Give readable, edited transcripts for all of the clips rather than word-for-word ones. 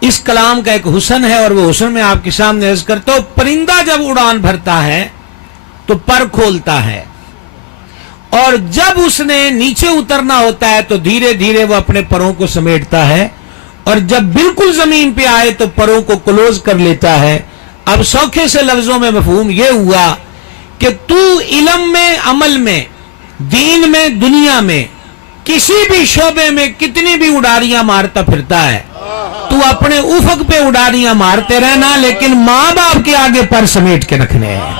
اس کلام کا ایک حسن ہے، اور وہ حسن میں آپ کے سامنے عرض کرتا ہوں. پرندہ جب اڑان بھرتا ہے تو پر کھولتا ہے، اور جب اس نے نیچے اترنا ہوتا ہے تو دھیرے دھیرے وہ اپنے پروں کو سمیٹتا ہے، اور جب بالکل زمین پہ آئے تو پروں کو کلوز کر لیتا ہے. اب سوکھے سے لفظوں میں مفہوم یہ ہوا کہ تو علم میں، عمل میں، دین میں، دنیا میں، کسی بھی شعبے میں کتنی بھی اڈاریاں مارتا پھرتا ہے، تو اپنے افق پہ اڈاریاں مارتے رہنا، لیکن ماں باپ کے آگے پر سمیٹ کے رکھنے ہیں.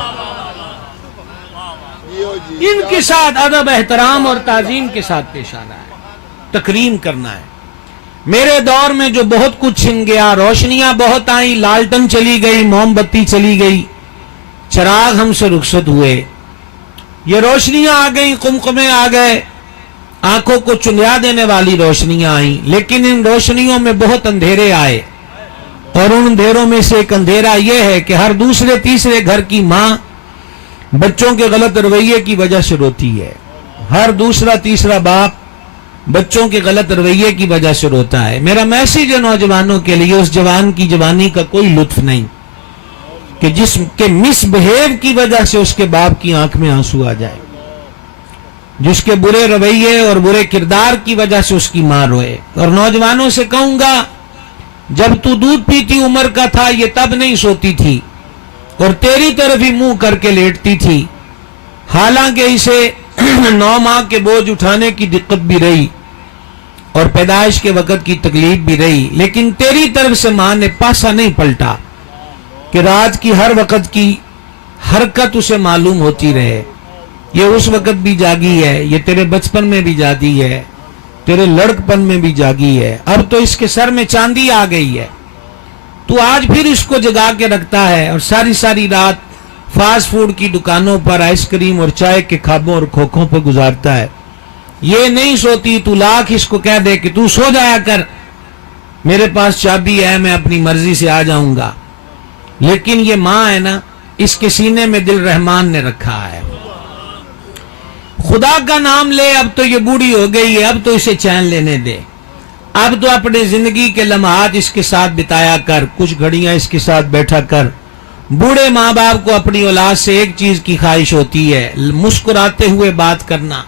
ان کے ساتھ ادب، احترام اور تعظیم کے ساتھ پیش آنا ہے، تکریم کرنا ہے. میرے دور میں جو بہت کچھ چھن گیا، روشنیاں بہت آئیں، لالٹن چلی گئی، موم بتی چلی گئی، چراغ ہم سے رخصت ہوئے. یہ روشنیاں آ گئیں، قمقمے آ گئے، آنکھوں کو چنیا دینے والی روشنیاں آئیں، لیکن ان روشنیوں میں بہت اندھیرے آئے. اور ان اندھیروں میں سے ایک اندھیرا یہ ہے کہ ہر دوسرے تیسرے گھر کی ماں بچوں کے غلط رویے کی وجہ سے روتی ہے. ہر دوسرا تیسرا باپ بچوں کے غلط رویے کی وجہ سے روتا ہے. میرا میسیج ہے نوجوانوں کے لیے، اس جوان کی جوانی کا کوئی لطف نہیں کہ جس کے مس بہیو کی وجہ سے اس کے باپ کی آنکھ میں آنسو آ جائے، جس کے برے رویے اور برے کردار کی وجہ سے اس کی ماں روئے. اور نوجوانوں سے کہوں گا، جب تو دودھ پیتی عمر کا تھا یہ تب نہیں سوتی تھی اور تیری طرف ہی منہ کر کے لیٹتی تھی، حالانکہ اسے 9 ماہ کے بوجھ اٹھانے کی دقت بھی رہی اور پیدائش کے وقت کی تکلیف بھی رہی، لیکن تیری طرف سے ماں نے پاسا نہیں پلٹا کہ رات کی ہر وقت کی حرکت اسے معلوم ہوتی رہے. یہ اس وقت بھی جاگی ہے، یہ تیرے بچپن میں بھی جاگی ہے، تیرے لڑکپن میں بھی جاگی ہے. اب تو اس کے سر میں چاندی آ گئی ہے، تو آج پھر اس کو جگا کے رکھتا ہے اور ساری ساری رات فاسٹ فوڈ کی دکانوں پر آئس کریم اور چائے کے خوابوں اور کھوکھوں پر گزارتا ہے. یہ نہیں سوتی، تو لاکھ اس کو کہہ دے کہ تو سو جایا کر، میرے پاس چابی ہے، میں اپنی مرضی سے آ جاؤں گا. لیکن یہ ماں ہے نا، اس کے سینے میں دل رحمان نے رکھا ہے. خدا کا نام لے، اب تو یہ بوڑھی ہو گئی ہے، اب تو اسے چین لینے دے. اب تو اپنے زندگی کے لمحات اس کے ساتھ بتایا کر، کچھ گھڑیاں اس کے ساتھ بیٹھا کر. بوڑھے ماں باپ کو اپنی اولاد سے ایک چیز کی خواہش ہوتی ہے، مسکراتے ہوئے بات کرنا.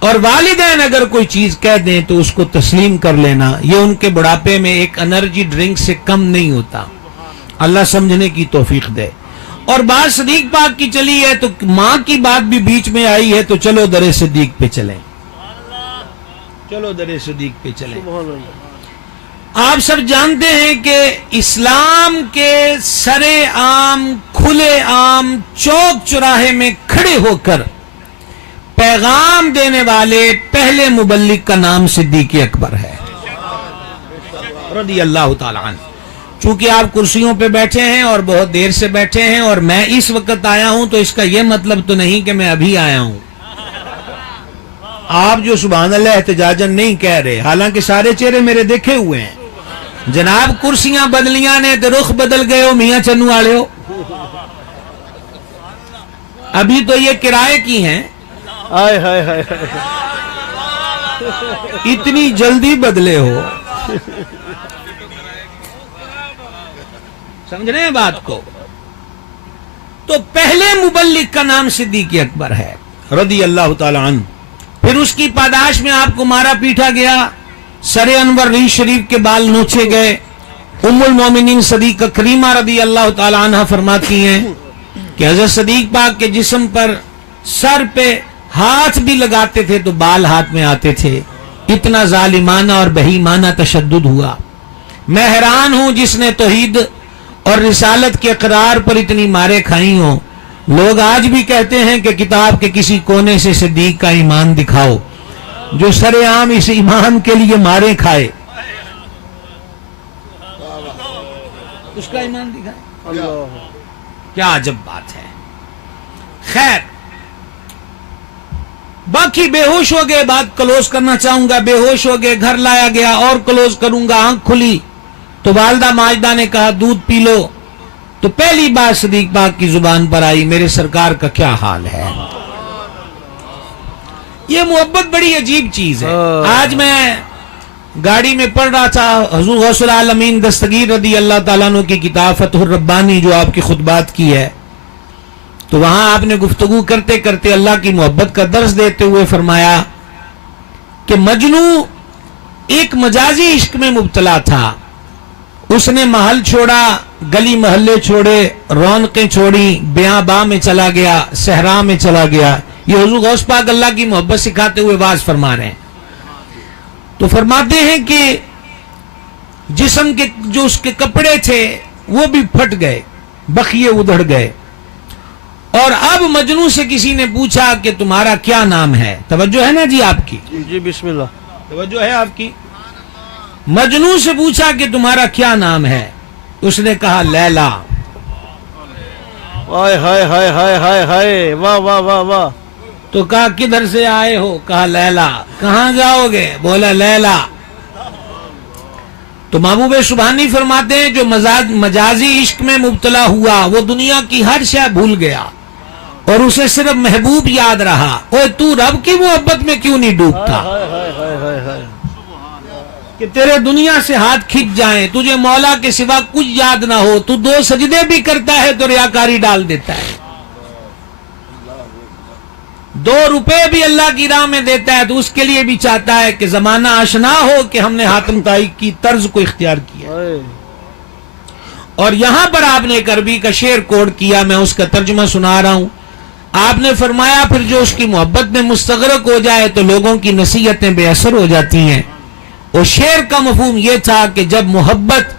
اور والدین اگر کوئی چیز کہہ دیں تو اس کو تسلیم کر لینا. یہ ان کے بڑھاپے میں ایک انرجی ڈرنک سے کم نہیں ہوتا. اللہ سمجھنے کی توفیق دے. اور بات صدیق پاک کی چلی ہے تو ماں کی بات بھی بیچ میں آئی ہے، تو چلو در صدیق پہ چلیں، چلو در صدیق پہ چلیں. آپ سب جانتے ہیں کہ اسلام کے سرے عام، کھلے عام، چوک چوراہے میں کھڑے ہو کر پیغام دینے والے پہلے مبلغ کا نام صدیق اکبر ہے رضی اللہ تعالی عنہ. چونکہ آپ کرسیوں پہ بیٹھے ہیں اور بہت دیر سے بیٹھے ہیں اور میں اس وقت آیا ہوں، تو اس کا یہ مطلب تو نہیں کہ میں ابھی آیا ہوں. آپ جو سبحان اللہ احتجاجن نہیں کہہ رہے، حالانکہ سارے چہرے میرے دیکھے ہوئے ہیں. جناب کرسیاں بدلیاں نے تو رخ بدل گئے ہو میاں چنو والے ہو. ابھی تو یہ کرائے کی ہیں، آئے ہائے ہائے اتنی جلدی بدلے ہو. سمجھ رہے ہیں بات کو؟ تو پہلے مبلغ کا نام صدیق اکبر ہے رضی اللہ تعالی عنہ. پھر اس کی پاداش میں آپ کو مارا پیٹا گیا، سر انور ریش شریف کے بال نوچے گئے. ام المومنین صدیقہ کریمہ رضی اللہ تعالی عنہ فرماتی ہیں کہ حضرت صدیق پاک کے جسم پر سر پہ ہاتھ بھی لگاتے تھے تو بال ہاتھ میں آتے تھے. اتنا ظالمانہ اور بہیمانہ تشدد ہوا. میں حیران ہوں جس نے توحید اور رسالت کے اقرار پر اتنی مارے کھائی ہوں. لوگ آج بھی کہتے ہیں کہ کتاب کے کسی کونے سے صدیق کا ایمان دکھاؤ جو سر عام اس ایمان کے لیے مارے کھائے. اس کا ایمان دکھائے، کیا عجب بات ہے. خیر، باقی بے ہوش ہو گئے، بات کلوز کرنا چاہوں گا. بے ہوش ہو گئے، گھر لایا گیا اور کلوز کروں گا. آنکھ کھلی تو والدہ ماجدہ نے کہا دودھ پی لو. تو پہلی بات صدیق پاک کی زبان پر آئی، میرے سرکار کا کیا حال ہے. یہ محبت بڑی عجیب چیز ہے. آج میں گاڑی میں پڑھ رہا تھا حضور غوث العالمین دستگیر رضی اللہ تعالیٰ عنہ کی کتاب فتح الربانی جو آپ کی خطبات کی ہے، تو وہاں آپ نے گفتگو کرتے کرتے اللہ کی محبت کا درس دیتے ہوئے فرمایا کہ مجنو ایک مجازی عشق میں مبتلا تھا، اس نے محل چھوڑا، گلی محلے چھوڑے، رونقیں چھوڑی، بیاباں میں چلا گیا، صحرا میں چلا گیا. یہ حضور غوث پاک اللہ کی محبت سکھاتے ہوئے واز فرما رہے ہیں. تو فرماتے ہیں کہ جسم کے جو اس کے کپڑے تھے وہ بھی پھٹ گئے، بخیے ادھڑ گئے. اور اب مجنو سے کسی نے پوچھا کہ تمہارا کیا نام ہے؟ توجہ ہے نا جی آپ کی؟ جی بسم اللہ. توجہ ہے آپ کی؟ مجنو سے پوچھا کہ تمہارا کیا نام ہے؟ اس نے کہا لیلا. ہائے ہائے ہائے ہائے ہائے ہائے، واہ واہ واہ واہ. تو کہا کدھر سے آئے ہو؟ کہا لیلا. کہاں جاؤ گے؟ بولا لیلا. تو محبوب سبحانی فرماتے ہیں جو مجازی عشق میں مبتلا ہوا وہ دنیا کی ہر شے بھول گیا اور اسے صرف محبوب یاد رہا. اوے تو رب کی محبت میں کیوں نہیں ڈوبتا ہائے ہائے ہائے ہائے ہائے. کہ تیرے دنیا سے ہاتھ کھنچ جائیں، تجھے مولا کے سوا کچھ یاد نہ ہو، تو 2 سجدے بھی کرتا ہے تو ریاکاری ڈال دیتا ہے، 2 روپے بھی اللہ کی راہ میں دیتا ہے تو اس کے لیے بھی چاہتا ہے کہ زمانہ آشنا ہو کہ ہم نے حاتم طائی کی طرز کو اختیار کیا. اور یہاں پر آپ نے کربی کا شعر کوڈ کیا، میں اس کا ترجمہ سنا رہا ہوں. آپ نے فرمایا پھر جو اس کی محبت میں مستغرق ہو جائے تو لوگوں کی نصیحتیں بے اثر ہو جاتی ہیں. اور شعر کا مفہوم یہ تھا کہ جب محبت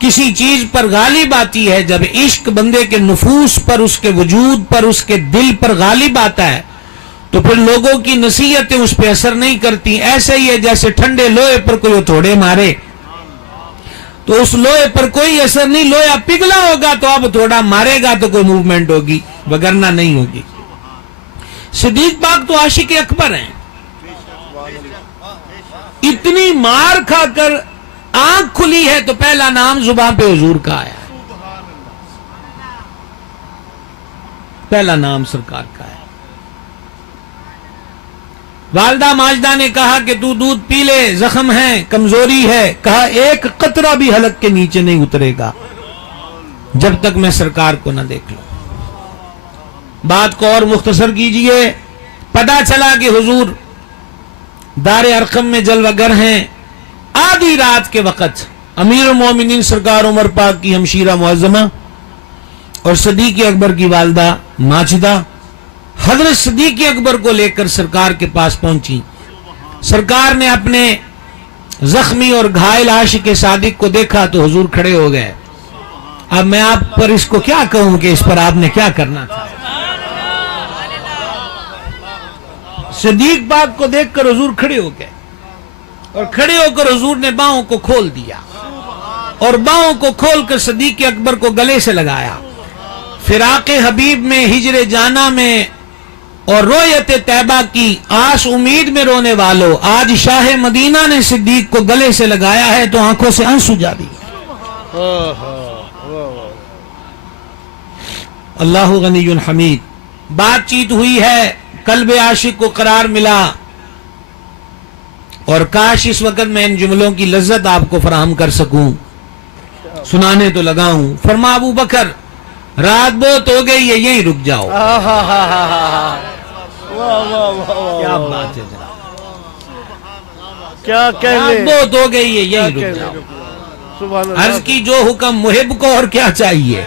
کسی چیز پر غالب آتی ہے، جب عشق بندے کے نفوس پر، اس کے وجود پر، اس کے دل پر غالب آتا ہے تو پھر لوگوں کی نصیحتیں اس پہ اثر نہیں کرتی. ایسے ہی ہے جیسے ٹھنڈے لوہے پر کوئی ہتھوڑے مارے تو اس لوہے پر کوئی اثر نہیں، لوہا پگھلا ہوگا تو اب تھوڑا مارے گا تو کوئی موومنٹ ہوگی، وگرنہ نہیں ہوگی. صدیق پاک تو عاشق اکبر ہیں، اتنی مار کھا کر آنکھ کھلی ہے تو پہلا نام زبان پہ حضور کا آیا، پہلا نام سرکار کا ہے. والدہ ماجدہ نے کہا کہ تو دودھ پی لے، زخم ہے، کمزوری ہے. کہا ایک قطرہ بھی حلق کے نیچے نہیں اترے گا جب تک میں سرکار کو نہ دیکھ لوں. بات کو اور مختصر کیجئے. پتہ چلا کہ حضور دار ارقم میں جلوہ گر ہیں. آدھی رات کے وقت امیر المومنین سرکار عمر پاک کی ہمشیرہ معظمہ اور صدیق اکبر کی والدہ ماجدہ حضرت صدیق اکبر کو لے کر سرکار کے پاس پہنچی. سرکار نے اپنے زخمی اور گھائل عاشق صادق کو دیکھا تو حضور کھڑے ہو گئے. اب میں آپ پر اس کو کیا کہوں کہ اس پر آپ نے کیا کرنا تھا. صدیق پاک کو دیکھ کر حضور کھڑے ہو گئے اور کھڑے ہو کر حضور نے باہوں کو کھول دیا اور باہوں کو کھول کر صدیق اکبر کو گلے سے لگایا. فراق حبیب میں، ہجر جانا میں اور رویت طیبہ کی آس امید میں رونے والوں، آج شاہ مدینہ نے صدیق کو گلے سے لگایا ہے تو آنکھوں سے آنسو جاری. اللہ غنی حمید. بات چیت ہوئی ہے، قلب عاشق کو قرار ملا اور کاش اس وقت میں ان جملوں کی لذت آپ کو فراہم کر سکوں، سنانے تو لگا ہوں. فرما ابو بکر رات بہت ہو گئی ہے، یہیں رک جاؤ. کیا بات ہے جناب، کیا رات بہت ہو گئی ہے، یہیں رک جاؤ. عرض کی جو حکم محب کو اور کیا چاہیے.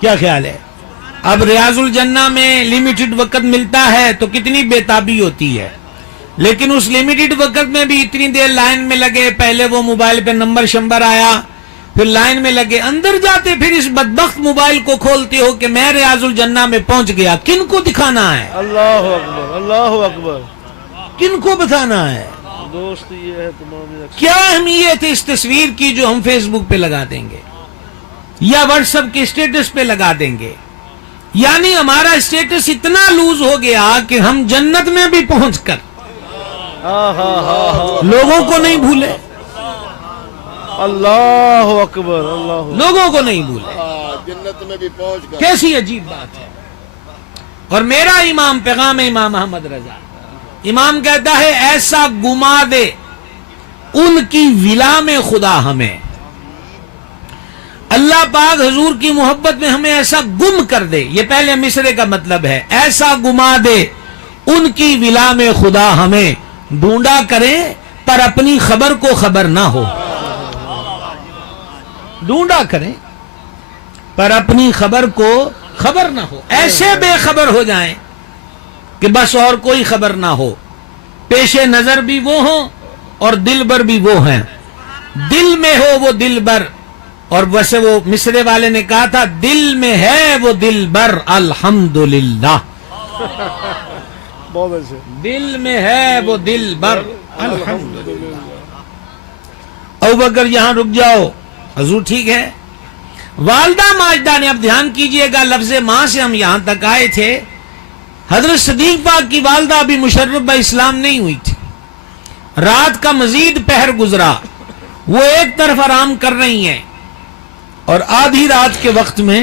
کیا خیال ہے؟ اب ریاض الجنہ میں لیمیٹڈ وقت ملتا ہے تو کتنی بےتابی ہوتی ہے، لیکن اس لیمیٹڈ وقت میں بھی اتنی دیر لائن میں لگے. پہلے وہ موبائل پہ نمبر شمبر آیا، پھر لائن میں لگے، اندر جاتے پھر اس بدبخت موبائل کو کھولتے ہو کہ میں ریاض الجنہ میں پہنچ گیا. کن کو دکھانا ہے؟ اللہ اکبر اللہ اکبر. کن کو بتانا ہے؟ دوست یہ ہے تمام. کیا اہمیت ہے اس تصویر کی جو ہم فیس بک پہ لگا دیں گے یا واٹس ایپ کے اسٹیٹس پہ لگا دیں گے؟ یعنی ہمارا اسٹیٹس اتنا لوز ہو گیا کہ ہم جنت میں بھی پہنچ کر لوگوں کو نہیں بھولے. اللہ اکبر اللہ. لوگوں کو نہیں بھولے، جنت میں بھی پہنچ گئے. کیسی عجیب بات ہے. اور میرا امام پیغام امام احمد رضا، امام کہتا ہے ایسا گما دے ان کی ولا میں خدا ہمیں. اللہ پاک حضور کی محبت میں ہمیں ایسا گم کر دے. یہ پہلے مصرے کا مطلب ہے. ایسا گما دے ان کی ولا میں خدا ہمیں. ڈھونڈا کریں پر اپنی خبر کو خبر نہ ہو. ڈھونڈا کریں پر اپنی خبر کو خبر نہ ہو. ایسے بے خبر ہو جائیں کہ بس اور کوئی خبر نہ ہو. پیش نظر بھی وہ ہوں اور دل بر بھی وہ ہیں. دل میں ہو وہ دل بر. اور ویسے وہ مصرے والے نے کہا تھا دل میں ہے وہ دل بر الحمدللہ. بہت اچھے. دل میں ہے وہ دل بر الحمدللہ. ابوبکر یہاں رک جاؤ. حضور ٹھیک ہے. والدہ ماجدہ نے, اب دھیان کیجئے گا, لفظ ماں سے ہم یہاں تک آئے تھے. حضرت صدیق پاک کی والدہ ابھی مشرف اسلام نہیں ہوئی تھی. رات کا مزید پہر گزرا. وہ ایک طرف آرام کر رہی ہیں اور آدھی رات کے وقت میں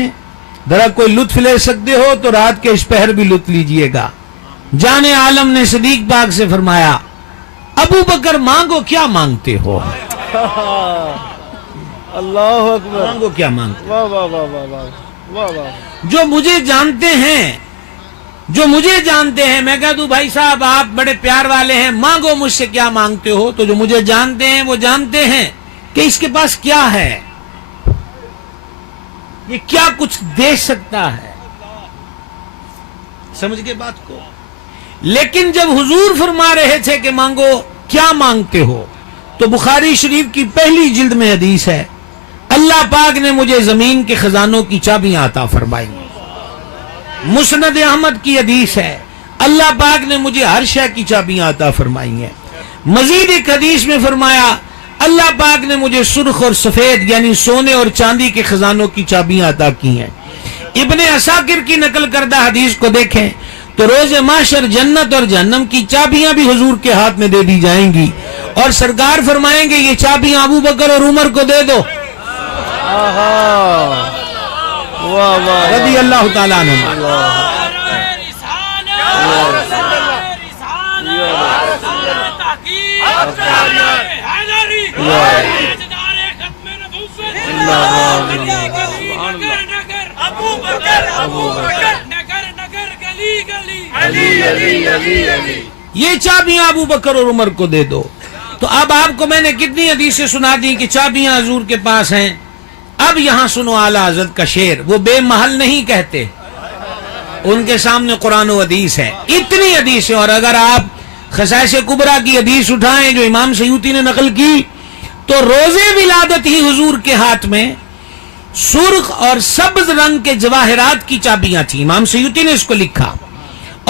ذرا کوئی لطف لے سکتے ہو تو رات کے اس پہر بھی لطف لیجئے گا. جان عالم نے صدیق پاک سے فرمایا ابو بکر مانگو کیا مانگتے ہو. اللہ اکبر. مانگو کیا مانگتے ہو. واہ واہ واہ واہ واہ واہ واہ. جو مجھے جانتے ہیں میں کہہ دوں بھائی صاحب آپ بڑے پیار والے ہیں, مانگو مجھ سے کیا مانگتے ہو, تو جو مجھے جانتے ہیں وہ جانتے ہیں کہ اس کے پاس کیا ہے, یہ کیا کچھ دے سکتا ہے. سمجھ گئے بات کو. لیکن جب حضور فرما رہے تھے کہ مانگو کیا مانگتے ہو, تو بخاری شریف کی پہلی جلد میں حدیث ہے اللہ پاک نے مجھے زمین کے خزانوں کی چابیاں عطا فرمائی. مسند احمد کی حدیث ہے اللہ پاک نے مجھے ہر شے کی چابیاں عطا فرمائی ہیں. مزید ایک حدیث میں فرمایا اللہ پاک نے مجھے سرخ اور سفید یعنی سونے اور چاندی کے خزانوں کی چابیاں عطا کی ہیں. ابن عساکر کی نقل کردہ حدیث کو دیکھیں تو روز محشر جنت اور جہنم کی چابیاں بھی حضور کے ہاتھ میں دے دی جائیں گی اور سرکار فرمائیں گے یہ چابیاں ابو بکر اور عمر کو دے دو رضی اللہ تعالیٰ عنہ. یہ چابیاں ابو بکر اور عمر کو دے دو. تو اب آپ کو میں نے کتنی حدیثیں سنا دی کہ چابیاں حضور کے پاس ہیں. اب یہاں سنو اعلیٰ حضرت کا شعر. وہ بے محل نہیں کہتے, ان کے سامنے قرآن و حدیث ہے. اتنی حدیثیں. اور اگر آپ خصائص کبریٰ کی حدیث اٹھائیں جو امام سیوطی نے نقل کی تو روزے ولادت ہی حضور کے ہاتھ میں سرخ اور سبز رنگ کے جواہرات کی چابیاں تھیں. امام سیوطی نے اس کو لکھا.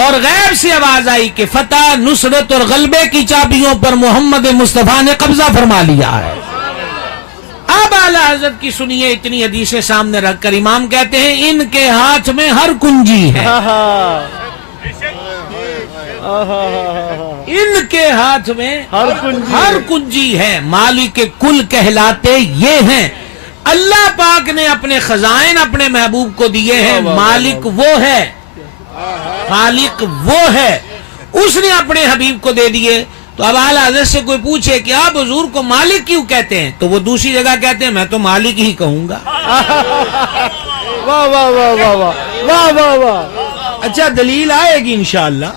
اور غیب سے آواز آئی کہ فتح نصرت اور غلبے کی چابیوں پر محمد مصطفیٰ نے قبضہ فرما لیا ہے. اب اعلیٰ حضرت کی سنیے اتنی حدیثیں سامنے رکھ کر امام کہتے ہیں ان کے ہاتھ میں ہر کنجی ہے. ان کے ہاتھ میں ہر کنجی ہے. مالک کل کہلاتے یہ ہیں. اللہ پاک نے اپنے خزائن اپنے محبوب کو دیے ہیں. مالک وہ ہے, خالق وہ ہے, اس نے اپنے حبیب کو دے دیے. تو اب اعلیٰ حضرت سے کوئی پوچھے کہ آپ حضور کو مالک کیوں کہتے ہیں تو وہ دوسری جگہ کہتے ہیں میں تو مالک ہی کہوں گا. واہ واہ واہ واہ واہ واہ واہ. اچھا دلیل آئے گی انشاءاللہ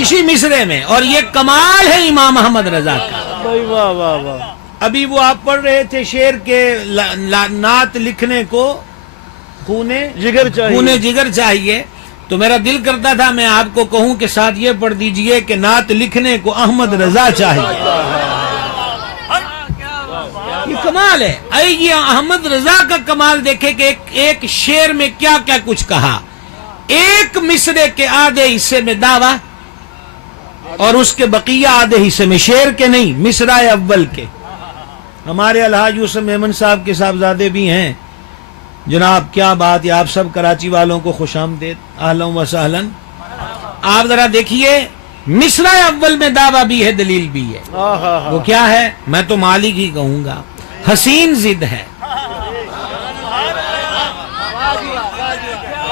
اسی مصرے میں. اور یہ کمال ہے امام احمد رضا کا. واہ واہ واہ. ابھی وہ آپ پڑھ رہے تھے شعر کے نعت لکھنے کو خونے جگر چاہیے. تو میرا دل کرتا تھا میں آپ کو کہوں کہ ساتھ یہ پڑھ دیجئے کہ نعت لکھنے کو احمد رضا چاہیے. یہ کمال ہے. یہ احمد رضا کا کمال دیکھے کہ ایک شعر میں کیا کیا کچھ کہا. ایک مصرے کے آدھے حصے میں دعویٰ اور اس کے بقیہ آدھے حصے میں شعر کے نہیں مصرع اول کے. ہمارے الحاج یوسف میمن صاحب کے صاحبزادے بھی ہیں جناب. کیا بات ہے. آپ سب کراچی والوں کو خوش آمدید, اہلا و سہلا. آپ ذرا دیکھیے مصرع اول میں دعویٰ بھی ہے دلیل بھی ہے. وہ کیا ہے میں تو مالک ہی کہوں گا. حسین ضد ہے,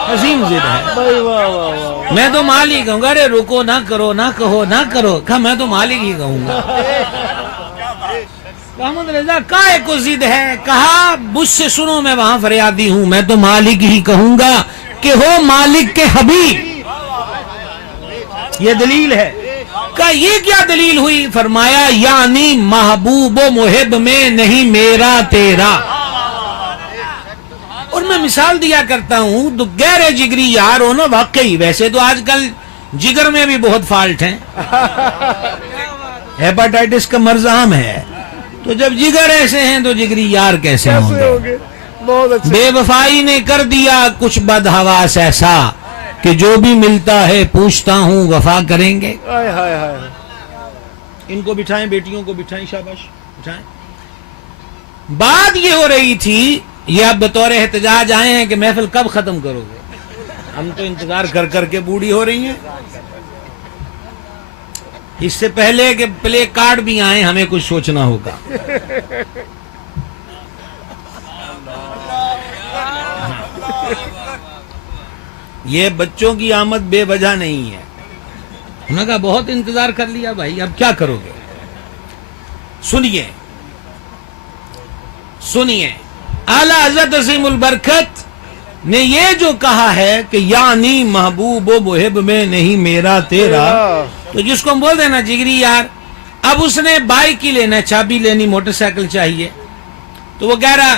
حسین ضد ہے. میں تو مالک کہوں گا. ارے رکو نہ کرو نہ کہو نہ کرو. میں تو مالک ہی کہوں گا. محمد رضا کائے کو ضد ہے؟ کہا مجھ سے سنو، میں وہاں فریادی ہوں، میں تو مالک ہی کہوں گا کہ ہو مالک کے حبیب، یہ دلیل ہے۔ کہا یہ کیا دلیل ہوئی؟ فرمایا یعنی محبوب و محب میں نہیں میرا تیرا۔ اور میں مثال دیا کرتا ہوں، تو غیر جگری یار ہو نا، واقعی ویسے تو آج کل جگر میں بھی بہت فالٹ ہیں، ہیپاٹائٹس کا مرض عام ہے، تو جب جگر ایسے ہیں تو جگری یار کیسے ہوں گے؟ بہت اچھا۔ بے وفائی نے کر دیا کچھ بدحواس ایسا کہ جو بھی ملتا ہے پوچھتا ہوں وفا کریں گے؟ ہائے ہائے ہائے۔ ان کو بٹھائیں، بیٹیوں کو بٹھائیں، شاباش بٹھائیں۔ بات یہ ہو رہی تھی، یہ اب بطور احتجاج آئے ہیں کہ محفل کب ختم کرو گے؟ ہم تو انتظار کر کر کے بوڑھی ہو رہی ہیں، اس سے پہلے کہ پلے کارڈ بھی آئیں ہمیں کچھ سوچنا ہوگا۔ یہ بچوں کی آمد بے وجہ نہیں ہے، انہوں نے کہا بہت انتظار کر لیا بھائی، اب کیا کرو گے؟ سنیے سنیے، اعلی حضرت عظیم البرکت نے یہ جو کہا ہے کہ یعنی محبوب و محب میں نہیں میرا تیرا، تو جس کو ہم بول دینا جگری یار، اب اس نے بائک ہی لینا، چابی لینی، موٹر سائیکل چاہیے، تو وہ کہہ رہا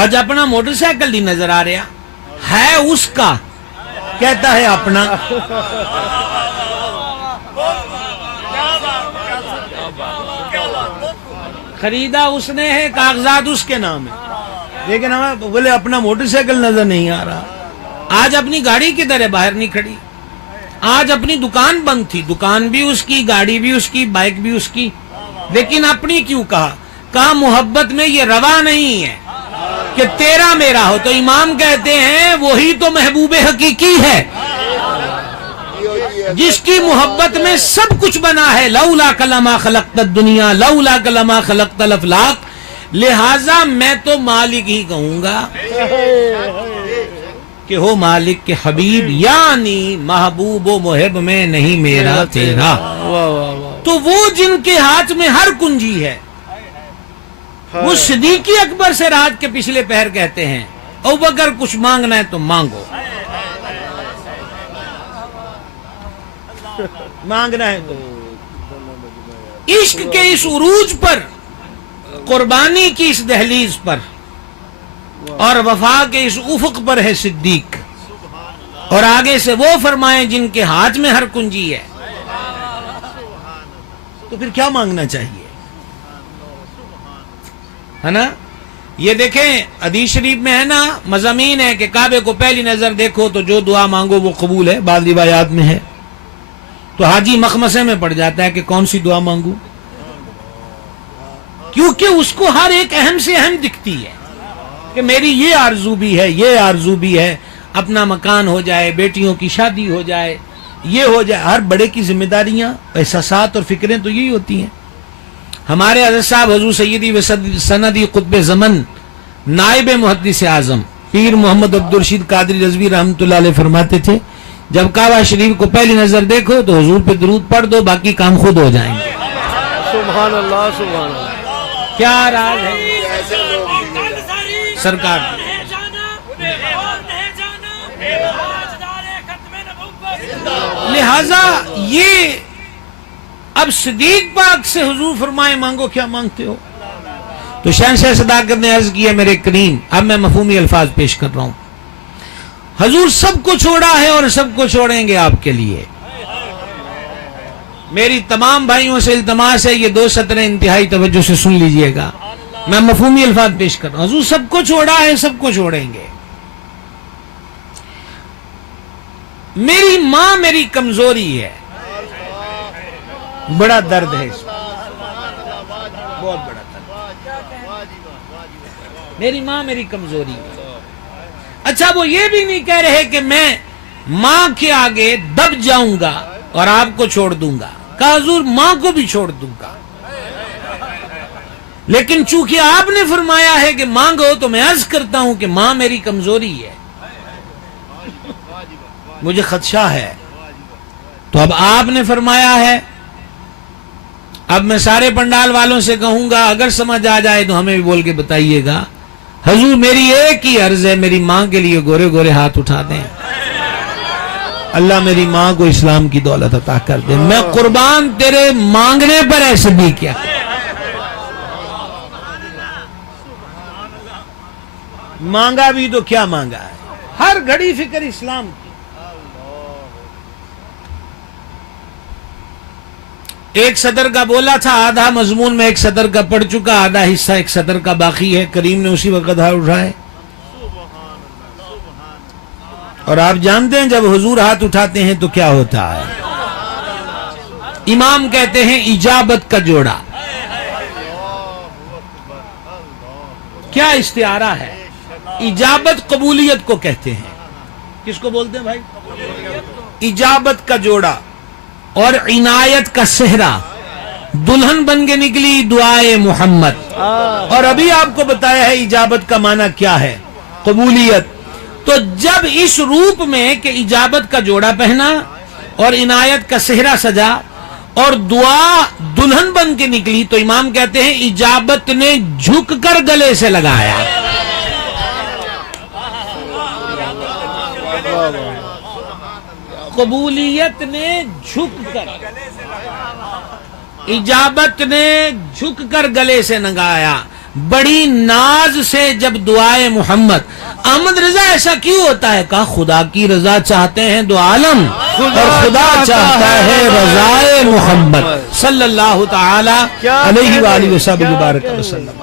آج اپنا موٹر سائیکل نہیں نظر آ رہا ہے، اس کا کہتا ہے اپنا۔ خریدا اس نے ہے، کاغذات اس کے نام ہے، لیکن ہمیں بولے اپنا موٹر سائیکل نظر نہیں آ رہا۔ آج اپنی گاڑی کدھر ہے؟ باہر نہیں کھڑی۔ آج اپنی دکان بند تھی، دکان بھی اس کی، گاڑی بھی اس کی، بائک بھی اس کی، لیکن اپنی کیوں کہا؟ کہا محبت میں یہ روا نہیں ہے کہ تیرا میرا ہو، تو امام کہتے ہیں وہی تو محبوب حقیقی ہے جس کی محبت میں سب کچھ بنا ہے۔ لولا کلما خلقت الدنیا لولا کلما خلقت الافلاق، لہذا میں تو مالک ہی کہوں گا کہ ہو مالک کے حبیب، یعنی محبوب و محب میں نہیں میرا تیرا۔ تو وہ جن کے ہاتھ میں ہر کنجی ہے، وہ صدیقی اکبر سے رات کے پچھلے پہر کہتے ہیں ابوبکر کچھ مانگنا ہے تو مانگو، مانگنا ہے تو۔ عشق کے اس عروج پر، قربانی کی اس دہلیز پر، اور وفا کے اس افق پر ہے صدیق، اور آگے سے وہ فرمائیں جن کے ہاتھ میں ہر کنجی ہے، تو پھر کیا مانگنا چاہیے، ہے نا؟ یہ دیکھیں حدیث شریف میں ہے نا، مضامین ہے کہ کعبے کو پہلی نظر دیکھو تو جو دعا مانگو وہ قبول ہے، بعض روایات میں ہے، تو حاجی مخمسے میں پڑ جاتا ہے کہ کون سی دعا مانگوں، کیونکہ اس کو ہر ایک اہم سے اہم دکھتی ہے کہ میری یہ آرزو بھی ہے، یہ آرزو بھی ہے، اپنا مکان ہو جائے، بیٹیوں کی شادی ہو جائے، یہ ہو جائے۔ ہر بڑے کی ذمہ داریاں، احساسات اور فکریں تو یہی ہوتی ہیں۔ ہمارے حضرت صاحب حضور سیدی و سندی قطب زمن نائب محدث اعظم پیر محمد عبدالرشید قادری رضوی رحمۃ اللہ علیہ فرماتے تھے، جب کعبہ شریف کو پہلی نظر دیکھو تو حضور پہ درود پڑھ دو، باقی کام خود ہو جائیں گے۔ سبحان اللہ سبحان اللہ۔ کیا راز ہے سرکار؟ لہذا یہ اب صدیق پاک سے حضور فرمائے مانگو، کیا مانگتے ہو؟ تو شہنشاہ صداقت نے عرض کیا میرے کریم، اب میں مفہومی الفاظ پیش کر رہا ہوں، حضور سب کو چھوڑا ہے اور سب کو چھوڑیں گے آپ کے لیے۔ میری تمام بھائیوں سے التماس ہے، یہ 2 سطریں انتہائی توجہ سے سن لیجئے گا، میں مفہومی الفاظ پیش کر رہا ہوں۔ حضور سب کو چھوڑا ہے، سب کو چھوڑیں گے۔ میری ماں میری کمزوری ہے، بڑا درد ہے اس میں، بہت بڑا درد، میری ماں میری کمزوری ہے۔ اچھا وہ یہ بھی نہیں کہہ رہے کہ میں ماں کے آگے دب جاؤں گا اور آپ کو چھوڑ دوں گا، کہا حضور ماں کو بھی چھوڑ دوں گا، لیکن چونکہ آپ نے فرمایا ہے کہ مانگو تو میں عرض کرتا ہوں کہ ماں میری کمزوری ہے، مجھے خدشہ ہے، تو اب آپ نے فرمایا ہے اب میں سارے پنڈال والوں سے کہوں گا اگر سمجھ آ جائے تو ہمیں بھی بول کے بتائیے گا. حضور میری ایک ہی عرض ہے, میری ماں کے لیے گورے گورے ہاتھ اٹھا دیں. اللہ میری ماں کو اسلام کی دولت عطا کر دے. میں قربان تیرے مانگنے پر ایسے بھی کیا. مانگا بھی تو کیا مانگا ہے, ہر گھڑی فکر اسلام کی. ایک صدر کا بولا تھا, آدھا مضمون میں ایک صدر کا پڑھ چکا, آدھا حصہ ایک صدر کا باقی ہے. کریم نے اسی وقت ہاتھ اٹھائے. اور آپ جانتے ہیں جب حضور ہاتھ اٹھاتے ہیں تو کیا ہوتا ہے. امام کہتے ہیں اجابت کا جوڑا. کیا استعارہ ہے. اجابت قبولیت کو کہتے ہیں. کس کو بولتے ہیں بھائی؟ اجابت کا جوڑا اور عنایت کا صحرا. دلہن بن کے نکلی دعائے محمد. اور ابھی آپ کو بتایا ہے اجابت کا معنی کیا ہے, قبولیت. تو جب اس روپ میں کہ اجابت کا جوڑا پہنا اور عنایت کا صحرا سجا اور دعا دلہن بن کے نکلی, تو امام کہتے ہیں اجابت نے جھک کر گلے سے لگایا. قبولیت نے جھک کر, اجابت نے جھک کر گلے سے لگایا. بڑی ناز سے جب دعائے محمد. احمد رضا ایسا کیوں ہوتا ہے؟ کہا خدا کی رضا چاہتے ہیں دو عالم, اور خدا چاہتا ہے رضائے محمد صلی اللہ تعالی علیہ وآلہ وسلم.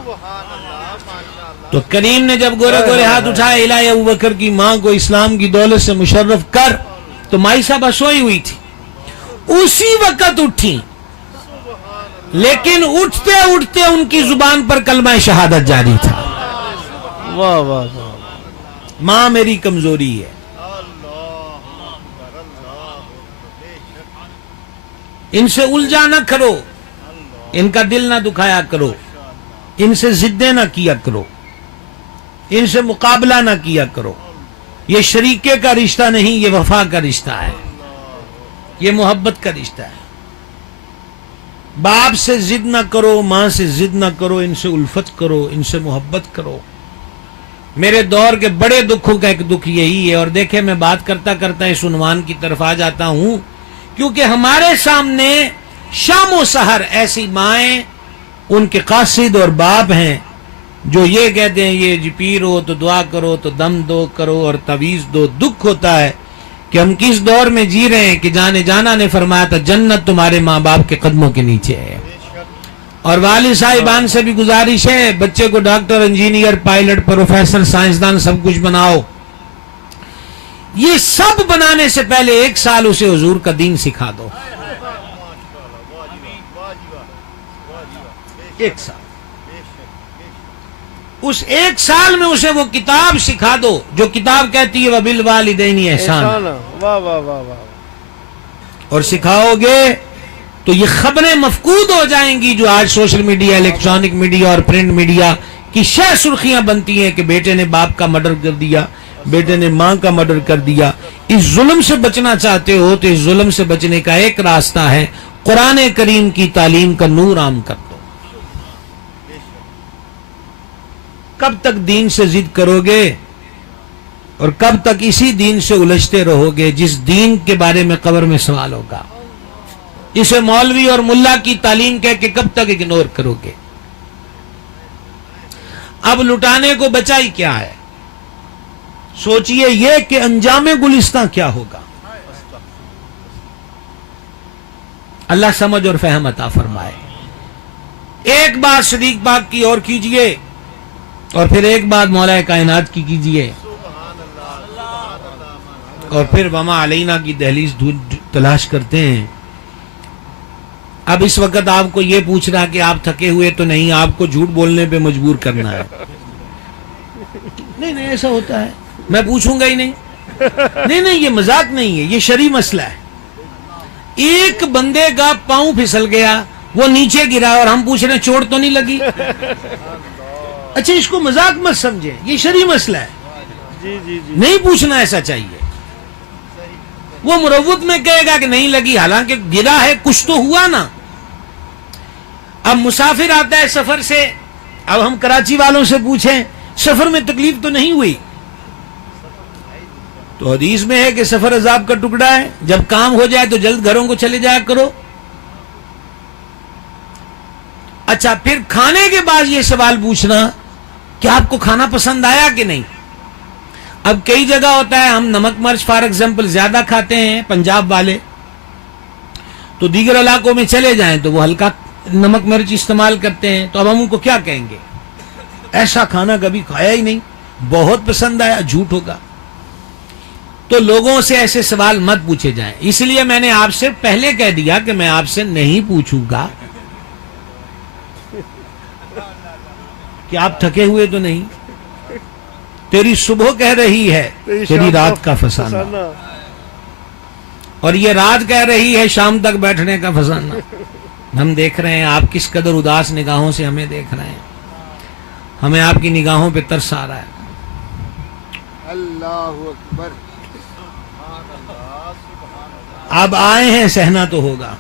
تو کریم نے جب گورے گورے ہاتھ اٹھائے, الہی ابوبکر کی ماں کو اسلام کی دولت سے مشرف کر. تو مائی صاحبہ سوئی ہوئی تھی, اسی وقت اٹھی, لیکن اٹھتے اٹھتے ان کی زبان پر کلمہ شہادت جاری تھا. واہ واہ واہ. ماں میری کمزوری ہے, ان سے الجھا نہ کرو, ان کا دل نہ دکھایا کرو, ان سے ضدیں نہ کیا کرو, ان سے مقابلہ نہ کیا کرو. یہ شریکے کا رشتہ نہیں, یہ وفا کا رشتہ ہے, یہ محبت کا رشتہ ہے. باپ سے ضد نہ کرو, ماں سے ضد نہ کرو, ان سے الفت کرو, ان سے محبت کرو. میرے دور کے بڑے دکھوں کا ایک دکھ یہی ہے. اور دیکھیں میں بات کرتا کرتا اس عنوان کی طرف آ جاتا ہوں, کیونکہ ہمارے سامنے شام و سحر ایسی مائیں, ان کے قاصد اور باپ ہیں جو یہ کہتے ہیں یہ جی پیر ہو تو دعا کرو, تو دم دو کرو اور تعویذ دو. دکھ ہوتا ہے کہ ہم کس دور میں جی رہے ہیں کہ جانے جانا نے فرمایا تھا جنت تمہارے ماں باپ کے قدموں کے نیچے ہے. اور والد صاحبان سے بھی گزارش ہے, بچے کو ڈاکٹر, انجینئر, پائلٹ, پروفیسر, سائنسدان سب کچھ بناؤ. یہ سب بنانے سے پہلے 1 سال اسے حضور کا دین سکھا دو. 1 سال. اس 1 سال میں اسے وہ کتاب سکھا دو جو کتاب کہتی ہے وَبِالْوَالِدَيْنِ احسانا. واہ واہ واہ واہ. اور سکھاؤ گے تو یہ خبریں مفقود ہو جائیں گی جو آج سوشل میڈیا, الیکٹرانک میڈیا اور پرنٹ میڈیا کی شہ سرخیاں بنتی ہیں کہ بیٹے نے باپ کا مرڈر کر دیا, بیٹے نے ماں کا مرڈر کر دیا. اس ظلم سے بچنا چاہتے ہو تو اس ظلم سے بچنے کا ایک راستہ ہے, قرآن کریم کی تعلیم کا نور عام کر دو. کب تک دین سے ضد کرو گے اور کب تک اسی دین سے الجھتے رہو گے جس دین کے بارے میں قبر میں سوال ہوگا. اسے مولوی اور ملا کی تعلیم کہہ کے کب تک اگنور کرو گے. اب لٹانے کو بچا ہی کیا ہے, سوچئے یہ کہ انجام گلستان کیا ہوگا. اللہ سمجھ اور فہم عطا فرمائے. ایک بات صدیق پاک کی اور کیجئے, اور پھر ایک بات مولا کائنات کی کیجئے, اور پھر وما علینا کی دہلیز تلاش کرتے ہیں. اب اس وقت آپ کو یہ پوچھنا کہ آپ تھکے ہوئے تو نہیں, آپ کو جھوٹ بولنے پہ مجبور کرنا ہے. نہیں ایسا ہوتا ہے, میں پوچھوں گا ہی نہیں. نہیں یہ مذاق نہیں ہے, یہ شرعی مسئلہ ہے. ایک بندے کا پاؤں پھسل گیا, وہ نیچے گرا, اور ہم پوچھ رہے ہیں چوٹ تو نہیں لگی. اچھا اس کو مذاق مت سمجھے, یہ شرعی مسئلہ ہے. نہیں پوچھنا ایسا چاہیے. وہ مروت میں کہے گا کہ نہیں لگی, حالانکہ گرا ہے, کچھ تو ہوا نا. اب مسافر آتا ہے سفر سے، اب ہم کراچی والوں سے پوچھیں سفر میں تکلیف تو نہیں ہوئی؟ تو حدیث میں ہے کہ سفر عذاب کا ٹکڑا ہے، جب کام ہو جائے تو جلد گھروں کو چلے جایا کرو۔ اچھا، پھر کھانے کے بعد یہ سوال پوچھنا کہ آپ کو کھانا پسند آیا کہ نہیں۔ اب کئی جگہ ہوتا ہے ہم نمک مرچ فار ایگزامپل زیادہ کھاتے ہیں پنجاب والے، تو دیگر علاقوں میں چلے جائیں تو وہ ہلکا نمک مرچ استعمال کرتے ہیں، تو اب ہم ان کو کیا کہیں گے؟ ایسا کھانا کبھی کھایا ہی نہیں، بہت پسند آیا، جھوٹ ہوگا۔ تو لوگوں سے ایسے سوال مت پوچھے جائیں، اس لیے میں نے آپ سے پہلے کہہ دیا کہ میں آپ سے نہیں پوچھوں گا کہ آپ تھکے ہوئے تو نہیں، تیری صبح کہہ رہی ہے تیری رات کا فسانہ، اور یہ رات کہہ رہی ہے شام تک بیٹھنے کا فسانہ۔ ہم دیکھ رہے ہیں آپ کس قدر اداس نگاہوں سے ہمیں دیکھ رہے ہیں، ہمیں آپ کی نگاہوں پہ ترس آ رہا ہے۔ اللہ اکبر۔ اب آئے ہیں، سہنا تو ہوگا،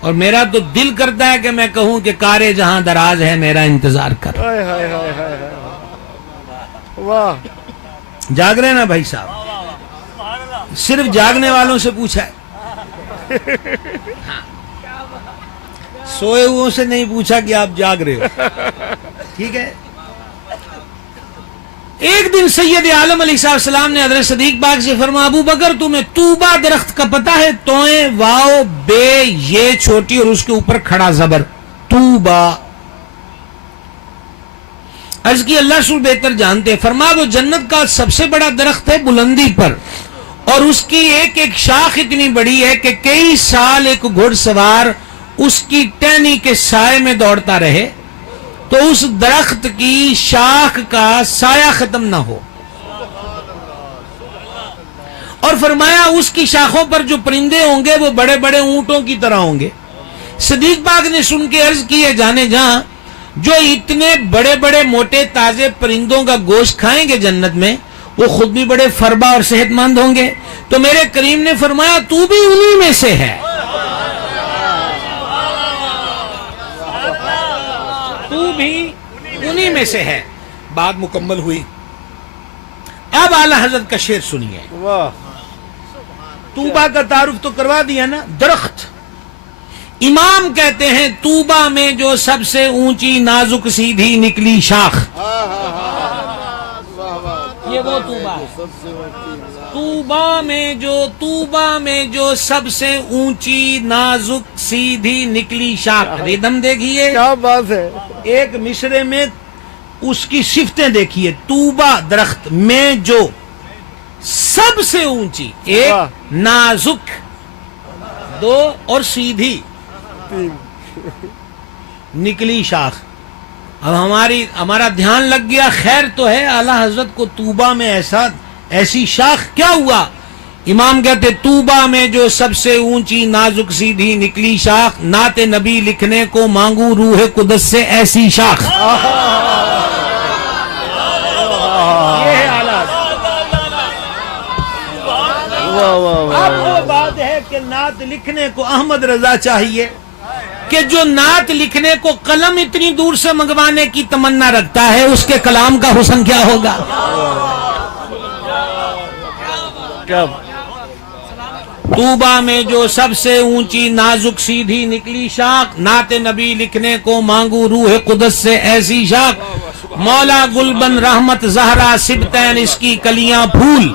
اور میرا تو دل کرتا ہے کہ میں کہوں کہ کارے جہاں دراز ہے میرا انتظار کر۔ ہائے ہائے ہائے ہائے ہائے۔ واہ، جاگ رہے ہیں نا بھائی صاحب؟ صرف جاگنے والوں سے پوچھا ہے، سوئے ہوئوں سے نہیں پوچھا کہ آپ جاگ رہے ہو، ٹھیک ہے؟ ایک دن سید عالم علیہ السلام نے حضرت صدیق پاک سے فرمایا ابو بکر تمہیں طوبہ درخت کا پتہ ہے؟ توئیں واو بے یہ چھوٹی اور اس کے اوپر کھڑا زبر طوبہ۔ عرض کی اللہ رسول بہتر جانتے، فرمایا وہ جنت کا سب سے بڑا درخت ہے بلندی پر، اور اس کی ایک ایک شاخ اتنی بڑی ہے کہ کئی سال ایک گھڑ سوار اس کی ٹہنی کے سائے میں دوڑتا رہے تو اس درخت کی شاخ کا سایہ ختم نہ ہو، اور فرمایا اس کی شاخوں پر جو پرندے ہوں گے وہ بڑے بڑے اونٹوں کی طرح ہوں گے۔ صدیق پاک نے سن کے عرض کی ہے جانے جہاں جو اتنے بڑے بڑے موٹے تازے پرندوں کا گوشت کھائیں گے جنت میں وہ خود بھی بڑے فربا اور صحت مند ہوں گے۔ تو میرے کریم نے فرمایا تو بھی انہی میں سے ہے، تو بھی انہی میں سے ہے۔ بات مکمل ہوئی۔ اب اعلیٰ حضرت کا شعر سنیے۔ واہ، طوبہ کا تعارف تو کروا دیا نا، درخت۔ امام کہتے ہیں طوبہ میں جو سب سے اونچی نازک سیدھی نکلی شاخ، یہ وہ طوبہ ہے۔ طوبہ میں جو سب سے اونچی نازک سیدھی نکلی شاخ، ریدم دیکھیے، کیا بات ہے۔ ایک مصرے میں اس کی صفتیں دیکھیے، طوبہ درخت میں جو سب سے اونچی، ایک نازک، دو اور سیدھی نکلی شاخ۔ اب ہمارا دھیان لگ گیا، خیر تو ہے اعلیٰ حضرت کو طوبہ میں ایسی شاخ کیا ہوا؟ امام کہتے طوبہ میں جو سب سے اونچی نازک سیدھی نکلی شاخ، نعت نبی لکھنے کو مانگوں روح قدس سے ایسی شاخ۔ یہ ہے اعلیٰ حضرت۔ اب وہ بات ہے کہ نعت لکھنے کو احمد رضا چاہیے کہ جو نعت لکھنے کو قلم اتنی دور سے منگوانے کی تمنا رکھتا ہے اس کے کلام کا حسن کیا ہوگا؟ طوبہ میں جو سب سے اونچی نازک سیدھی نکلی شاخ، نعت نبی لکھنے کو مانگوں روح قدس سے ایسی شاخ، مولا گلبن رحمت زہرا سبتین اس کی کلیاں پھول،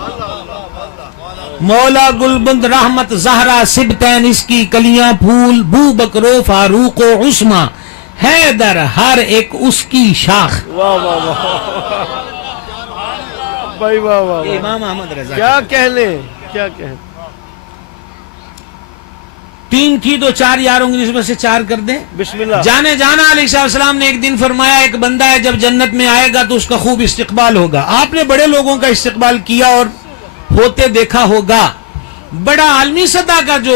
مولا گلبند رحمت زہرا سبتین اس کی کلیاں پھول، بو بکرو فاروق و عثمان حیدر ہر ایک اس کی شاخ۔ واہ واہ واہ بھائی، واہ واہ واہ، امام احمد رضا کیا کہنے، کیا کہنے۔ تین تھی تو چار یاروں کی نسبت سے چار کر دیں۔ بسم اللہ۔ جانے جانا علیہ السلام نے ایک دن فرمایا ایک بندہ ہے جب جنت میں آئے گا تو اس کا خوب استقبال ہوگا۔ آپ نے بڑے لوگوں کا استقبال کیا اور ہوتے دیکھا ہوگا، بڑا عالمی سطح کا جو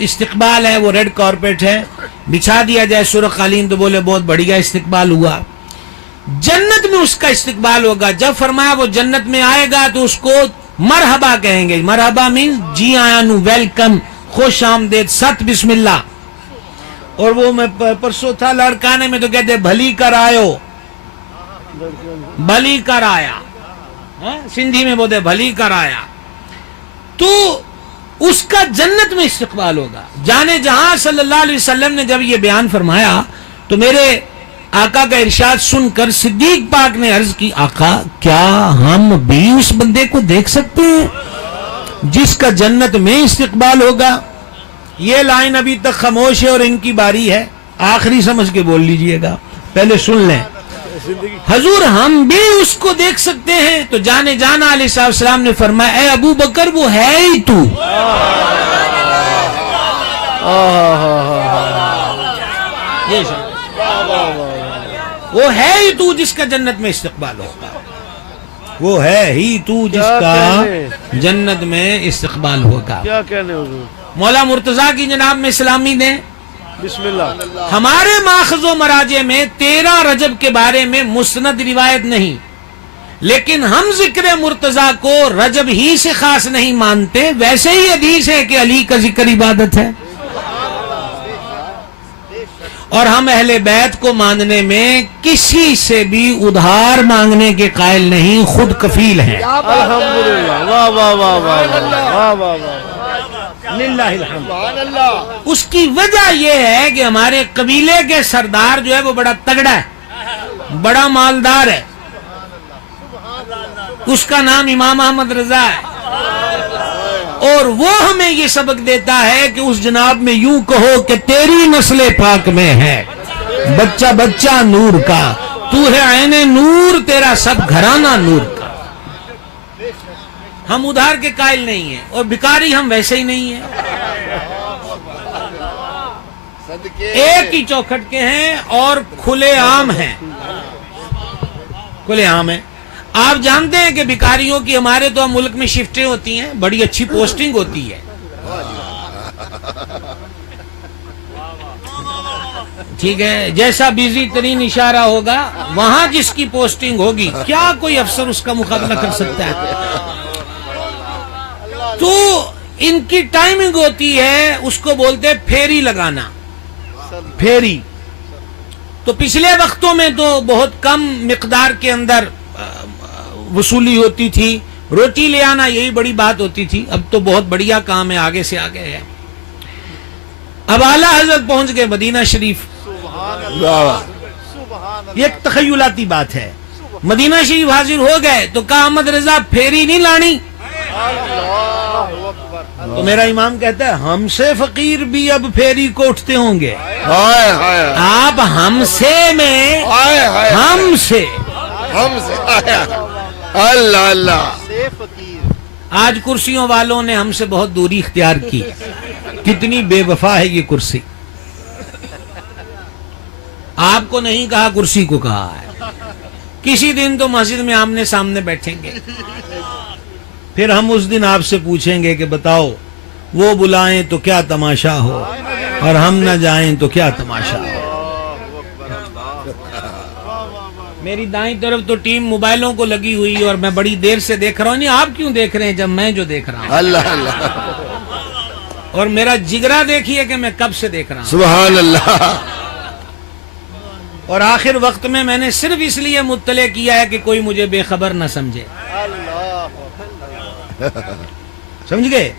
استقبال ہے وہ ریڈ کارپیٹ ہے، بچھا دیا جائے سرخ قالین، تو بولے بہت بڑھیا استقبال ہوا۔ جنت میں اس کا استقبال ہوگا، جب فرمایا وہ جنت میں آئے گا تو اس کو مرحبا کہیں گے۔ مرحبا مینز جی آیا نو، ویلکم، خوش آمدید، ست بسم اللہ۔ اور وہ میں پرسوں تھا لڑکانے میں تو کہتے بھلی کر آئو، بھلی کر آیا، سندھی میں بولتے بھلی کر آیا. تو اس کا جنت میں استقبال ہوگا. جانے جہاں صلی اللہ علیہ وسلم نے جب یہ بیان فرمایا تو میرے آقا کا ارشاد سن کر صدیق پاک نے عرض کی آقا کیا ہم بھی اس بندے کو دیکھ سکتے ہیں جس کا جنت میں استقبال ہوگا؟ یہ لائن ابھی تک خاموش ہے اور ان کی باری ہے، آخری سمجھ کے بول لیجئے گا، پہلے سن لیں. حضور ہم بھی اس کو دیکھ سکتے ہیں؟ تو جانے جانا علیہ السلام نے فرمایا اے ابو بکر وہ ہے ہی تو. وہ ہے ہی تو جس کا جنت میں استقبال ہوگا، وہ ہے ہی تو جس کا جنت میں استقبال ہوگا. کیا کہنے حضور. مولا مرتضیٰ کی جناب میں سلامی دیں. بسم اللہ. ہمارے ماخذ و مراجع میں 13 رجب کے بارے میں مسند روایت نہیں، لیکن ہم ذکر مرتضیٰ کو رجب ہی سے خاص نہیں مانتے. ویسے ہی حدیث ہے کہ علی کا ذکر عبادت ہے، اور ہم اہل بیت کو ماننے میں کسی سے بھی ادھار مانگنے کے قائل نہیں، خود کفیل ہیں. الحمدللہ. واہ واہ واہ واہ واہ واہ واہ. للہ الحمد. اس کی وجہ یہ ہے کہ ہمارے قبیلے کے سردار جو ہے وہ بڑا تگڑا ہے، بڑا مالدار ہے. اس کا نام امام احمد رضا ہے، اور وہ ہمیں یہ سبق دیتا ہے کہ اس جناب میں یوں کہو کہ تیری نسل پاک میں ہے بچہ بچہ نور کا، تو ہے عین نور، تیرا سب گھرانہ نور کا. ہم ادھار کے قائل نہیں ہیں، اور بھکاری ہم ویسے ہی نہیں ہیں. ایک ہی چوکھٹ کے ہیں اور کھلے عام ہیں، کھلے عام ہیں. آپ جانتے ہیں کہ بھکاریوں کی ہمارے تو ملک میں شفٹیں ہوتی ہیں، بڑی اچھی پوسٹنگ ہوتی ہے. ٹھیک ہے، جیسا بیزی ترین اشارہ ہوگا وہاں جس کی پوسٹنگ ہوگی، کیا کوئی افسر اس کا مقابلہ کر سکتا ہے؟ تو ان کی ٹائمنگ ہوتی ہے، اس کو بولتے پھیری لگانا، پھیری. تو پچھلے وقتوں میں تو بہت کم مقدار کے اندر وصولی ہوتی تھی، روٹی لے آنا یہی بڑی بات ہوتی تھی. اب تو بہت بڑھیا کام ہے، آگے سے آگے ہے. اب اعلیٰ حضرت پہنچ گئے مدینہ شریف. یہ ایک تخیلاتی بات ہے. مدینہ شریف حاضر ہو گئے تو کہا احمد رضا پھیری نہیں لانی. تو میرا امام کہتا ہے ہم سے فقیر بھی اب پھیری کو اٹھتے ہوں گے. آپ ہم سے میں ہم سے اللہ اللہ. آج کرسیوں والوں نے ہم سے بہت دوری اختیار کی. کتنی بے وفا ہے یہ کرسی. آپ کو نہیں کہا، کرسی کو کہا ہے. کسی دن تو مسجد میں آمنے سامنے بیٹھیں گے، پھر ہم اس دن آپ سے پوچھیں گے کہ بتاؤ وہ بلائیں تو کیا تماشا ہو اور ہم نہ جائیں تو کیا تماشا ہو. میری دائیں طرف تو ٹیم موبائلوں کو لگی ہوئی اور میں بڑی دیر سے دیکھ رہا ہوں. نہیں آپ کیوں دیکھ رہے ہیں جب میں جو دیکھ رہا ہوں. اللہ اللہ. اور میرا جگرا دیکھیے کہ میں کب سے دیکھ رہا ہوں. سبحان اللہ. اور آخر وقت میں میں نے صرف اس لیے مطلع کیا ہے کہ کوئی مجھے بے خبر نہ سمجھے. سمجھ گئے؟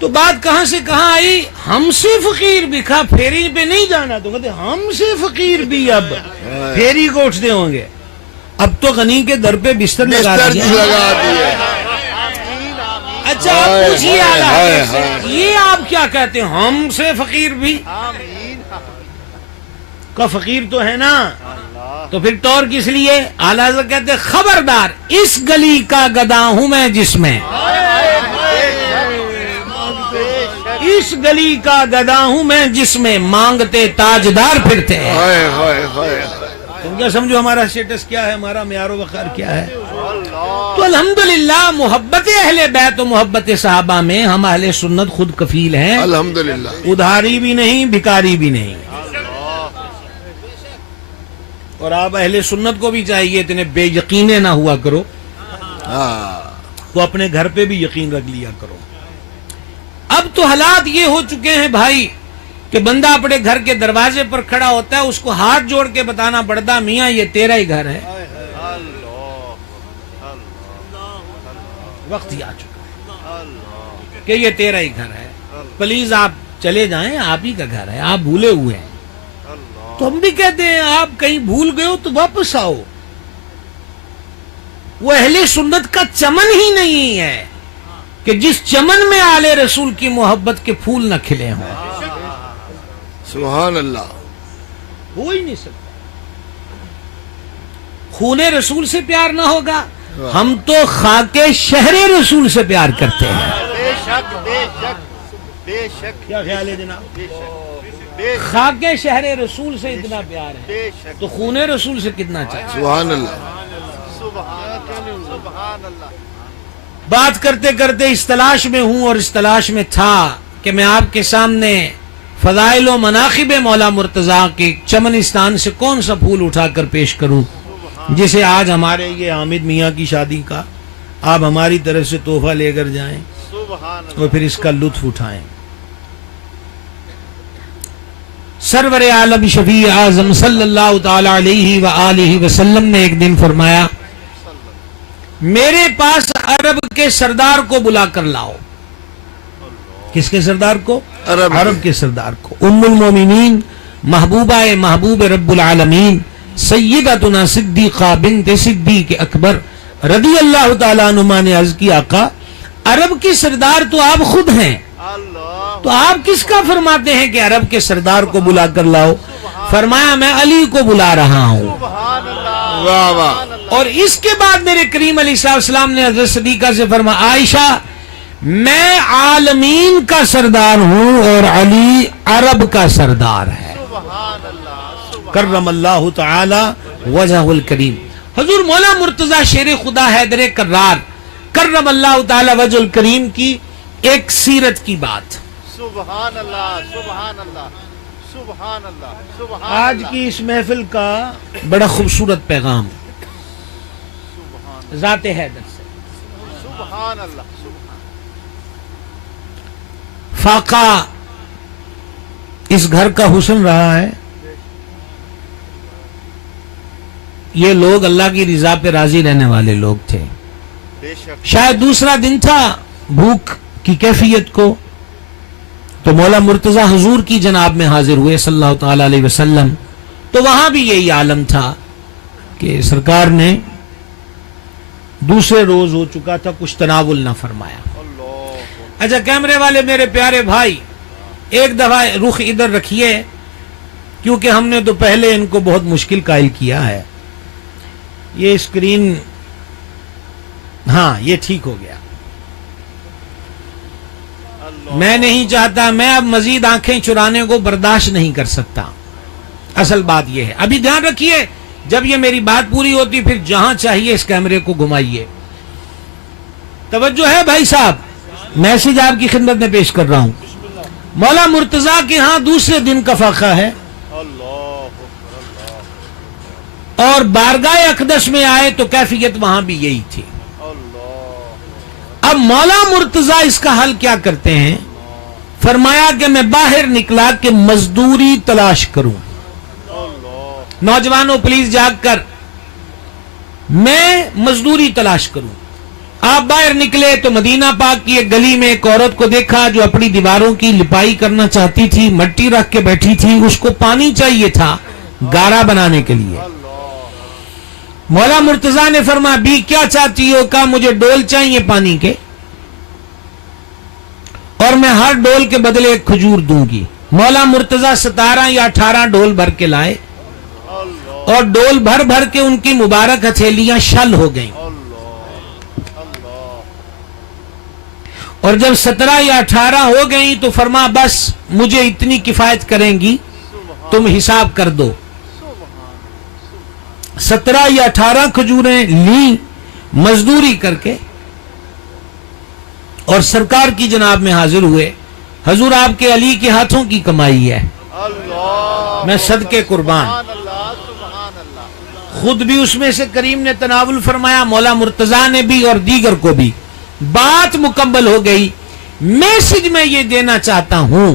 تو بات کہاں سے کہاں آئی؟ ہم سے فقیر بھی کھا پھیری پہ نہیں جانا. تو کہتے ہم سے فقیر بھی اب پھیری کو اٹھتے ہوں گے. اب تو غنی کے در پہ بستر لگا دیا. اچھا آپ پوچھیے یہ آپ کیا کہتے ہیں ہم سے فقیر بھی؟ کا فقیر تو ہے نا، تو پھر طور کس لیے؟ اعلیٰ حضرت کہتے ہیں خبردار اس گلی کا گدا ہوں میں جس میں، اس گلی کا گدا ہوں میں جس میں مانگتے تاجدار پھرتے ہیں. تم کیا سمجھو ہمارا اسٹیٹس کیا ہے، ہمارا معیار و وقار کیا ہے؟ تو الحمدللہ محبت اہل بیت و محبت صحابہ میں ہم اہل سنت خود کفیل ہیں. الحمدللہ. ادھاری بھی نہیں، بھکاری بھی نہیں. اور آپ اہل سنت کو بھی چاہیے اتنے بے یقینے نہ ہوا کرو، تو اپنے گھر پہ بھی یقین رکھ لیا کرو. اب تو حالات یہ ہو چکے ہیں بھائی کہ بندہ اپنے گھر کے دروازے پر کھڑا ہوتا ہے، اس کو ہاتھ جوڑ کے بتانا پڑتا میاں یہ تیرا ہی گھر ہے، وقت ہی آ چکا ہے کہ یہ تیرا ہی گھر ہے، پلیز آپ چلے جائیں، آپ ہی کا گھر ہے، آپ بھولے ہوئے ہیں۔ تو ہم بھی کہتے ہیں آپ کہیں بھول گئے ہو تو واپس آؤ۔ وہ اہل سنت کا چمن ہی نہیں ہے کہ جس چمن میں آل رسول کی محبت کے پھول نہ کھلے ہوں، سبحان اللہ، ہو ہی نہیں سکتا۔ خون رسول سے پیار نہ ہوگا، ہم تو خاک شہر رسول سے پیار کرتے ہیں۔ بے شک بے شک بے شک، کیا خیال ہے جناب؟ بے شک بے خاک شہر رسول سے اتنا پیار ہے بے شک، تو خون رسول سے کتنا چاہیے؟ سبحان اللہ، سبحان اللہ۔ بات کرتے کرتے اس تلاش میں ہوں اور اس تلاش میں تھا کہ میں آپ کے سامنے فضائل و مناقب مولا مرتضیٰ کے چمنستان سے کون سا پھول اٹھا کر پیش کروں، جسے آج ہمارے یہ حامد میاں کی شادی کا آپ ہماری طرف سے تحفہ لے کر جائیں سبحان اللہ۔ اور پھر اس کا لطف اٹھائیں۔ سرور عالم شفیع اعظم صلی اللہ تعالی علیہ وآلہ وسلم نے ایک دن فرمایا میرے پاس عرب کے سردار کو بلا کر لاؤ۔ کس کے سردار کو؟ عرب کے سردار کو۔ ام المومنین محبوبہ محبوب رب العالمین سیدتنا صدیقہ بنت صدیق اکبر رضی اللہ تعالیٰ عنہا نے عرض کی آقا عرب کے سردار تو آپ خود ہیں، تو آپ کس کا فرماتے ہیں کہ عرب کے سردار کو بلا کر لاؤ؟ فرمایا میں علی کو بلا رہا ہوں۔ واہ واہ، اور اس کے بعد میرے کریم علیہ السلام نے حضرت صدیقہ سے فرمایا عائشہ میں عالمین کا سردار ہوں اور علی عرب کا سردار ہے۔ کرم اللہ تعالی وجہ الکریم۔ حضور مولا مرتضیٰ شیر خدا حیدر کرار کرم اللہ تعالی وجہ الکریم کی ایک سیرت کی بات۔ سبحان اللہ سبحان اللہ سبحان اللہ سبحان آج کی اس محفل کا بڑا خوبصورت پیغام ذات حیدر سے۔ سبحان اللہ سبحان فاقہ اس گھر کا حسن رہا ہے، یہ لوگ اللہ کی رضا پہ راضی رہنے والے لوگ تھے۔ بے شک شاید دوسرا دن تھا بھوک کی کیفیت کو تو مولا مرتضیٰ حضور کی جناب میں حاضر ہوئے صلی اللہ تعالی علیہ وسلم، تو وہاں بھی یہی عالم تھا کہ سرکار نے دوسرے روز ہو چکا تھا، کچھ تناول نہ فرمایا۔ اچھا کیمرے والے میرے پیارے بھائی ایک دفعہ رخ ادھر رکھیے کیونکہ ہم نے تو پہلے ان کو بہت مشکل قائل کیا ہے۔ یہ اسکرین ہاں یہ ٹھیک ہو گیا۔ میں نہیں چاہتا، میں اب مزید آنکھیں چرانے کو برداشت نہیں کر سکتا۔ اصل بات یہ ہے، ابھی دھیان رکھیے جب یہ میری بات پوری ہوتی پھر جہاں چاہیے اس کیمرے کو گھمائیے۔ توجہ ہے بھائی صاحب، میسج آپ کی خدمت میں پیش کر رہا ہوں۔ مولا مرتضیٰ کے ہاں دوسرے دن کا فاقہ ہے اور بارگاہ اقدس میں آئے تو کیفیت وہاں بھی یہی تھی۔ اب مولا مرتضیٰ اس کا حل کیا کرتے ہیں؟ فرمایا کہ میں باہر نکلا کہ مزدوری تلاش کروں۔ نوجوانوں پلیز جاگ کر، میں مزدوری تلاش کروں۔ آپ باہر نکلے تو مدینہ پاک کی ایک گلی میں ایک عورت کو دیکھا جو اپنی دیواروں کی لپائی کرنا چاہتی تھی، مٹی رکھ کے بیٹھی تھی، اس کو پانی چاہیے تھا گارا بنانے کے لیے۔ مولا مرتضیٰ نے فرمایا بھی کیا چاہتی ہو؟ کہا مجھے ڈول چاہیے پانی کے اور میں ہر ڈول کے بدلے ایک کھجور دوں گی۔ مولا مرتضیٰ 17 یا 18 ڈول بھر کے لائے اور ڈول بھر بھر کے ان کی مبارک ہتھیلیاں شل ہو گئیں، اور جب 17 یا 18 ہو گئیں تو فرما بس مجھے اتنی کفایت کریں گی، تم حساب کر دو۔ 17 یا 18 کھجوریں لیں مزدوری کر کے اور سرکار کی جناب میں حاضر ہوئے۔ حضور آپ کے علی کے ہاتھوں کی کمائی ہے، میں صدقے قربان۔ خود بھی اس میں سے کریم نے تناول فرمایا، مولا مرتضیٰ نے بھی اور دیگر کو بھی۔ بات مکمل ہو گئی۔ میسج میں یہ دینا چاہتا ہوں،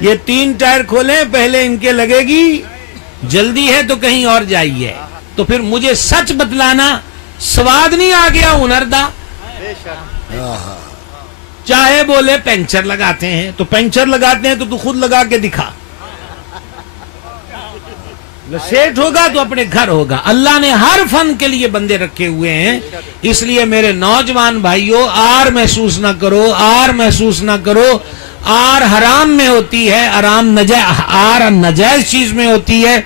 یہ 3 ٹائر کھولیں پہلے ان کے لگے گی جلدی ہے تو کہیں اور جائیے. تو پھر مجھے سچ بتلانا سواد نہیں آ گیا ہنردا. چاہے بولے پنچر لگاتے ہیں تو پنچر لگاتے ہیں تو خود لگا کے دکھا. سیٹ ہوگا تو اپنے گھر ہوگا. اللہ نے ہر فن کے لیے بندے رکھے ہوئے ہیں. اس لیے میرے نوجوان بھائیوں آر محسوس نہ کرو, آر محسوس نہ کرو. آر حرام میں ہوتی ہے, آر نجائز چیز میں ہوتی ہے.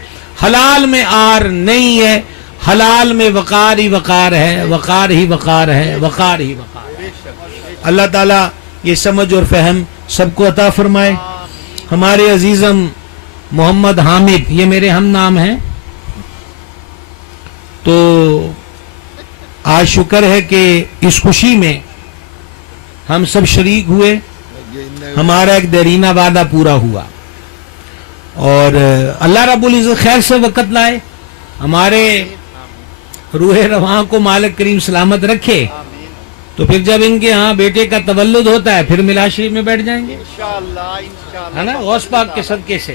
حلال میں آر نہیں ہے. حلال میں وقار ہی وقار ہے, وقار ہی وقار ہے, وقار ہی وقار ہے. اللہ تعالیٰ یہ سمجھ اور فہم سب کو عطا فرمائے. ہمارے عزیزم محمد حامد یہ میرے ہم نام ہیں. تو آج شکر ہے کہ اس خوشی میں ہم سب شریک ہوئے. ہمارا ایک دیرینہ وعدہ پورا ہوا اور اللہ رب العزت خیر سے وقت لائے. ہمارے روح رواں کو مالک کریم سلامت رکھے. تو پھر جب ان کے ہاں بیٹے کا تولد ہوتا ہے پھر میلاد شریف میں بیٹھ جائیں گے ہے نا, غوث پاک کے صدقے سے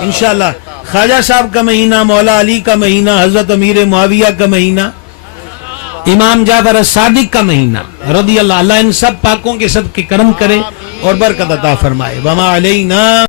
انشاءاللہ. خواجہ صاحب کا مہینہ, مولا علی کا مہینہ, حضرت امیر معاویہ کا مہینہ, امام جعفر الصادق کا مہینہ رضی اللہ. اللہ ان سب پاکوں کے صدقے کرم کرے اور برکت عطا فرمائے. وما علینا